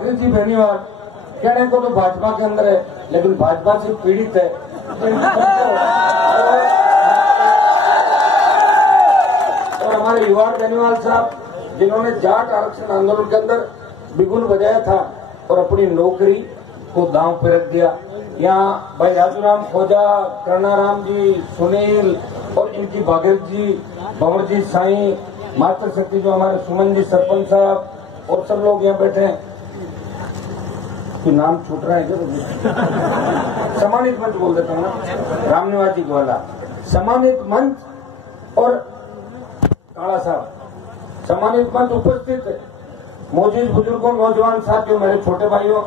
भागीरथ जी बेनीवाल कहने को तो भाजपा के अंदर है, लेकिन भाजपा से पीड़ित है। और हमारे युवा बेनीवाल साहब जिन्होंने जाट आरक्षण आंदोलन के अंदर बिगुल बजाया था और अपनी नौकरी को दांव पे रख दिया। यहाँ भाई राजूराम खोजा, करणाराम जी, सुनील और इनकी भागीरथ जी, भंवरजीत साईं, मातृशक्ति जो हमारे सुमन जी सरपंच साहब और सब लोग यहाँ बैठे हैं। कि नाम छूट रहा है क्या? सम्मानित मंच बोल देता हूँ ना, रामनिवास जी ग्वाला, सम्मानित मंच और काला साहब, सम्मानित मंच उपस्थित है, मौजूद बुजुर्गों, नौजवान साथियों, मेरे छोटे भाइयों,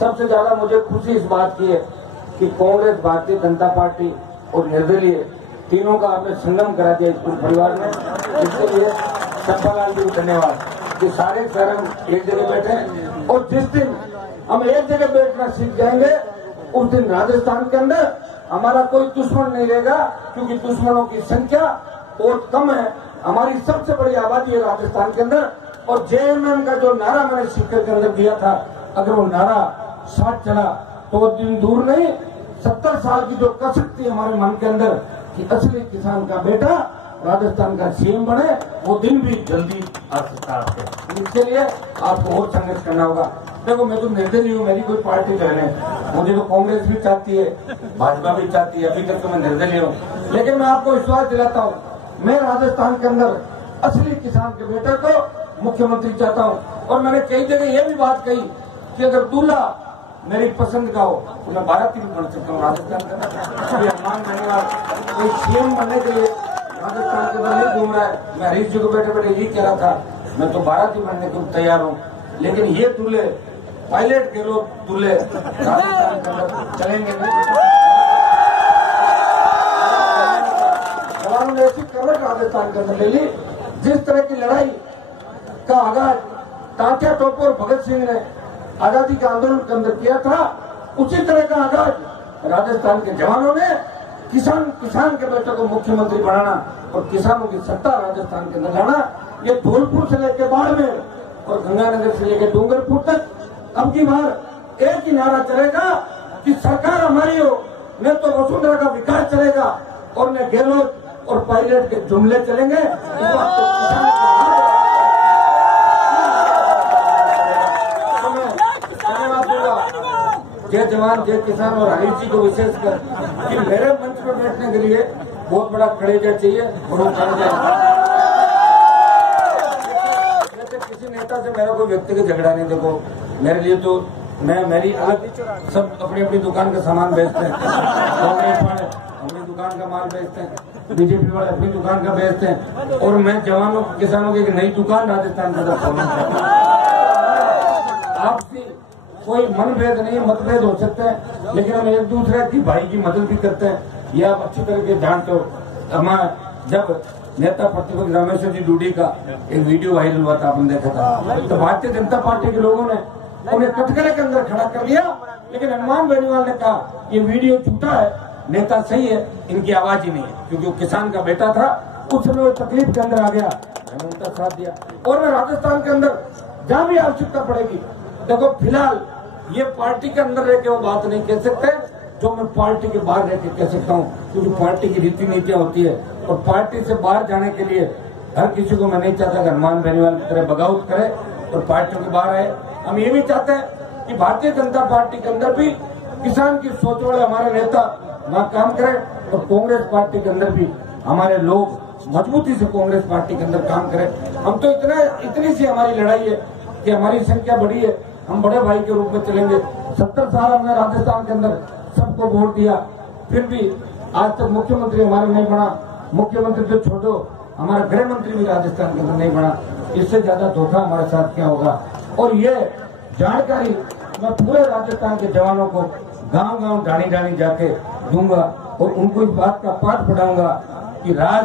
सबसे ज्यादा मुझे खुशी इस बात की है कि कांग्रेस, भारतीय जनता पार्टी और निर्दलीय तीनों का आपने संगम करा दिया इस पूरे परिवार में। इसके लिए चंपालाल जी को धन्यवाद कि सारे शहर हम एक जगह बैठे हैं। और जिस दिन हम एक जगह बैठना सीख जाएंगे उस दिन राजस्थान के अंदर हमारा कोई दुश्मन नहीं रहेगा, क्योंकि दुश्मनों की संख्या बहुत कम है। हमारी सबसे बड़ी आबादी है राजस्थान के अंदर। और जेएमएम का जो नारा मैंने शिखर के अंदर दिया था, अगर वो नारा साथ चला तो वो दिन दूर नहीं, 70 साल की जो कसक थी हमारे मन के अंदर कि असली किसान का बेटा राजस्थान का सीएम बने, वो दिन भी जल्दी आ सकता है आपको। इसके लिए आपको और संघर्ष करना होगा। देखो, मैं तो निर्दलीय हूँ, मेरी कोई पार्टी नहीं, मुझे तो कांग्रेस भी चाहती है, भाजपा भी चाहती है, अभी तक तो मैं निर्दलीय हूँ। लेकिन मैं आपको विश्वास दिलाता हूँ, मैं राजस्थान के अंदर असली किसान के बेटे को मुख्यमंत्री चाहता हूँ। और मैंने कई जगह ये भी बात कही कि अगर दूल्हा मेरी पसंद का हो तो मैं भारतीय भी बन सकता हूँ राजस्थान के अंदर। हनुमान धन्यवाद, कोई सीएम बनने के लिए राजस्थान के अंदर नहीं घूम रहा है। मैं हरीश जी को बैठे बैठे यही कह रहा था, मैं तो भारतीय बनने को तैयार हूँ, लेकिन ये दूल्हे पायलट के लोग दूल्हे राजस्थान के अंदर चलेंगे नहीं। जवानों ने ऐसी कवच राजस्थान के अंदर ले ली, जिस तरह की लड़ाई का आगाज तात्या टोपे और भगत सिंह ने आजादी के आंदोलन के अंदर किया था, उसी तरह का आगाज राजस्थान के जवानों ने किसान के बेटे को मुख्यमंत्री बनाना और किसानों की सत्ता राजस्थान के अंदर लाना। ये धौलपुर से लेकर बाड़मेर और गंगानगर से लेकर डूंगरपुर तक अब की बार एक ही नारा चलेगा कि सरकार हमारी हो, न तो वसुंधरा का विकास चलेगा और न गहलोत और पायलट के जुमले चलेंगे। इस बात को जय जवान जय किसान और हरीश जी को विशेषकर कि मेरे मंच पर बैठने के लिए बहुत बड़ा कलेजा चाहिए, बड़ा कलेजा। किसी नेता से मेरा कोई व्यक्तिगत झगड़ा नहीं। देखो, मेरे लिए तो मेरी अलग, सब अपनी अपनी दुकान का सामान बेचते हैं, कांग्रेस वाले अपनी दुकान का माल बेचते हैं, बीजेपी वाले अपनी दुकान का बेचते हैं, और मैं जवानों किसानों की एक नई दुकान राजस्थान के अंदर खोलना चाहता हूँ। आपसी कोई मनभेद नहीं, मतभेद हो सकते हैं, लेकिन हम एक दूसरे की भाई की मदद भी करते हैं। ये आप अच्छी तरह से जानते हो। हमारा जब नेता प्रतिपक्ष रामेश्वर जी डूडी का एक वीडियो वायरल हुआ था, आपने देखा था, तो भारतीय जनता पार्टी के लोगों ने उन्हें कटघरे के अंदर खड़ा कर लिया, लेकिन हनुमान बेनीवाल ने कहा ये वीडियो झूठा है, नेता सही है, इनकी आवाज ही नहीं है, क्योंकि वो किसान का बेटा था। उस समय वो तकलीफ के अंदर आ गया, मैंने उनका साथ दिया। और मैं राजस्थान के अंदर जहां भी आवश्यकता पड़ेगी, देखो फिलहाल ये पार्टी के अंदर रह के वो बात नहीं कह सकते जो मैं पार्टी के बाहर रह के कह सकता हूँ, क्योंकि पार्टी की रीति नीतियां होती है। और पार्टी से बाहर जाने के लिए हर किसी को मैं नहीं चाहता कि हनुमान बेनीवाल की तरह बगावत करे और पार्टियों के बाहर आए। हम ये भी चाहते हैं कि भारतीय जनता पार्टी के अंदर भी किसान की सोच वाले हमारे नेता वहाँ काम करें, और कांग्रेस पार्टी के अंदर भी हमारे लोग मजबूती से कांग्रेस पार्टी के अंदर काम करें। हम तो इतनी सी हमारी लड़ाई है कि हमारी संख्या बड़ी है, हम बड़े भाई के रूप में चलेंगे। 70 साल हमने राजस्थान के अंदर सबको वोट दिया, फिर भी आज तक मुख्यमंत्री हमारे नहीं बना। मुख्यमंत्री तो छोड़ो, हमारा गृह मंत्री भी राजस्थान के अंदर नहीं बना। इससे ज्यादा धोखा हमारे साथ क्या होगा। और ये जानकारी मैं पूरे राजस्थान के जवानों को गांव गांव ढाणी ढाणी जाके दूंगा और उनको इस बात का पाठ पढ़ाऊंगा कि राज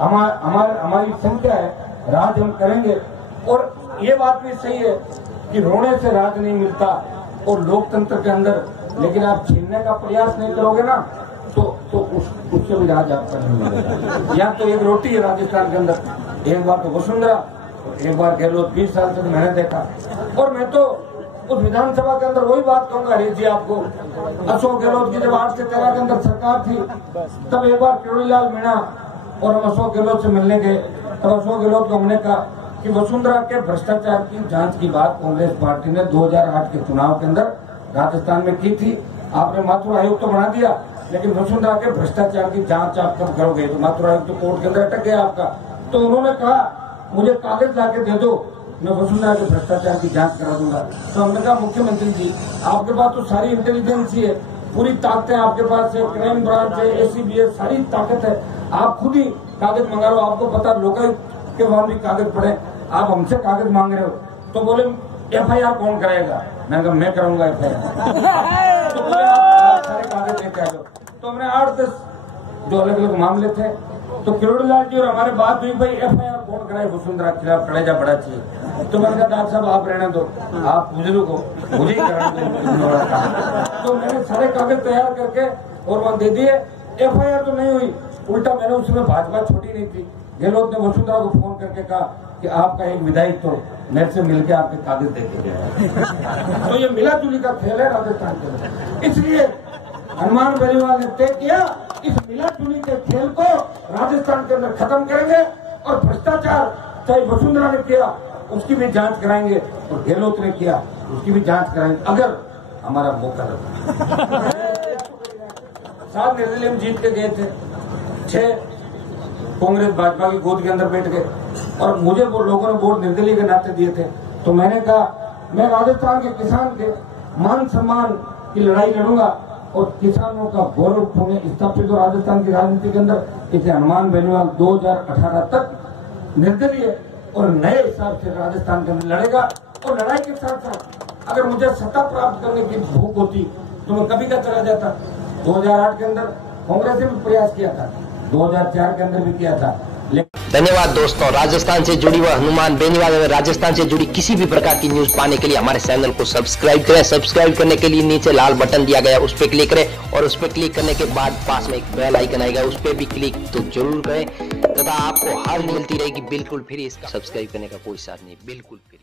हमारी संख्या है, राज हम करेंगे। और ये बात भी सही है कि रोने से राज नहीं मिलता और लोकतंत्र के अंदर, लेकिन आप छीनने का प्रयास नहीं करोगे ना तो उससे भी राज आपका नहीं मिलेगा। या तो एक रोटी है राजस्थान के अंदर, एक बार तो वसुंधरा, एक बार गहलोत। 20 साल से तो मैंने देखा। और मैं तो उस विधानसभा के अंदर वही बात कहूंगा हरीश जी आपको, अशोक गहलोत की जब 8 से 13 के अंदर सरकार थी, तब एक बार किरोड़ीलाल मीणा और हम अशोक गहलोत से मिलने गए, तब अशोक गहलोत को हमने कहा कि वसुंधरा के भ्रष्टाचार की जांच की बात कांग्रेस पार्टी ने 2008 के चुनाव के अंदर राजस्थान में की थी। आपने माथुर आयोग तो बना दिया, लेकिन वसुंधरा के भ्रष्टाचार की जांच आप कब करोगे? तो माथुर आयोग तो कोर्ट के अंदर अटक गया आपका। तो उन्होंने कहा मुझे कागज लाके दे दो, मैं वसुंधरा के भ्रष्टाचार की जांच करा दूंगा। तो हमने कहा मुख्यमंत्री जी आपके पास तो सारी इंटेलिजेंस ही है, पूरी ताकतें आपके पास है, क्राइम ब्रांच है, एसीबीएस, सारी ताकत है, आप खुद ही कागज मंगा लो, आपको पता लोकायुक्त के वहां भी कागज पड़े, आप हमसे कागज मांग रहे हो। तो बोले एफआईआर कौन कराएगा? मैंने कहा मैं कराऊंगा एफआईआर। तो बोले आप सारे कागज लेके आ जाओ। तो हमने 8-10 जो अलग अलग मामले थे, तो किरोड़ीलाल जी और हमारे बात हुई, भाई एफआईआर कौन कराए वसुंधरा के खिलाफ, कलेजा बड़ा चाहिए। तो मैंने कहा डॉक्टर साहब आप रहने दो, आप बुजुर्ग हो, मुझे ही कराने दो। तो मैंने सारे कागज तैयार करके और वहां दे दिए। एफआईआर तो नहीं हुई, उल्टा मैंने उसमें भाजपा छोटी नहीं थी। गहलोत ने वसुंधरा को फोन करके कहा कि आपका एक विधायक तो मेरे से मिलकर आपके कागज देके गया। तो ये मिला जुली का खेल है राजस्थान के अंदर। इसलिए हनुमान बेनीवाल ने तय किया इस मिला जुली के खेल को राजस्थान के अंदर खत्म करेंगे और भ्रष्टाचार चाहे वसुंधरा ने किया उसकी भी जांच कराएंगे और गहलोत ने किया उसकी भी जांच कराएंगे, अगर हमारा मौका लगा। 7 निर्दलीय जीत के गए थे, 6 कांग्रेस भाजपा की गोद के अंदर बैठ गए और मुझे वो लोगों ने वोट निर्दलीय के नाते दिए थे। तो मैंने कहा मैं राजस्थान के किसान के मान सम्मान की लड़ाई लड़ूंगा और किसानों का गौरव होने स्थापित हो राजस्थान की राजनीति के अंदर। इसे हनुमान बेनीवाल 2018 तक निर्दलीय और नए हिसाब से राजस्थान के अंदर लड़ेगा। और लड़ाई के साथ साथ अगर मुझे सत्ता प्राप्त करने की भूख होती तो मैं कभी का चला जाता। 2008 के अंदर कांग्रेस ने भी प्रयास किया था, 2004 के अंदर भी किया था। धन्यवाद दोस्तों। राजस्थान से जुड़ी हुई हनुमान बेनीवाल और राजस्थान से जुड़ी किसी भी प्रकार की न्यूज पाने के लिए हमारे चैनल को सब्सक्राइब करें। सब्सक्राइब करने के लिए नीचे लाल बटन दिया गया उस पर क्लिक करें और उस पर क्लिक करने के बाद पास में एक बेल आइकन आएगा उस पर भी क्लिक तो जरूर करें तथा आपको हर मिलती रहेगी बिल्कुल फ्री। इसका सब्सक्राइब करने का कोई साथ नहीं, बिल्कुल फ्री।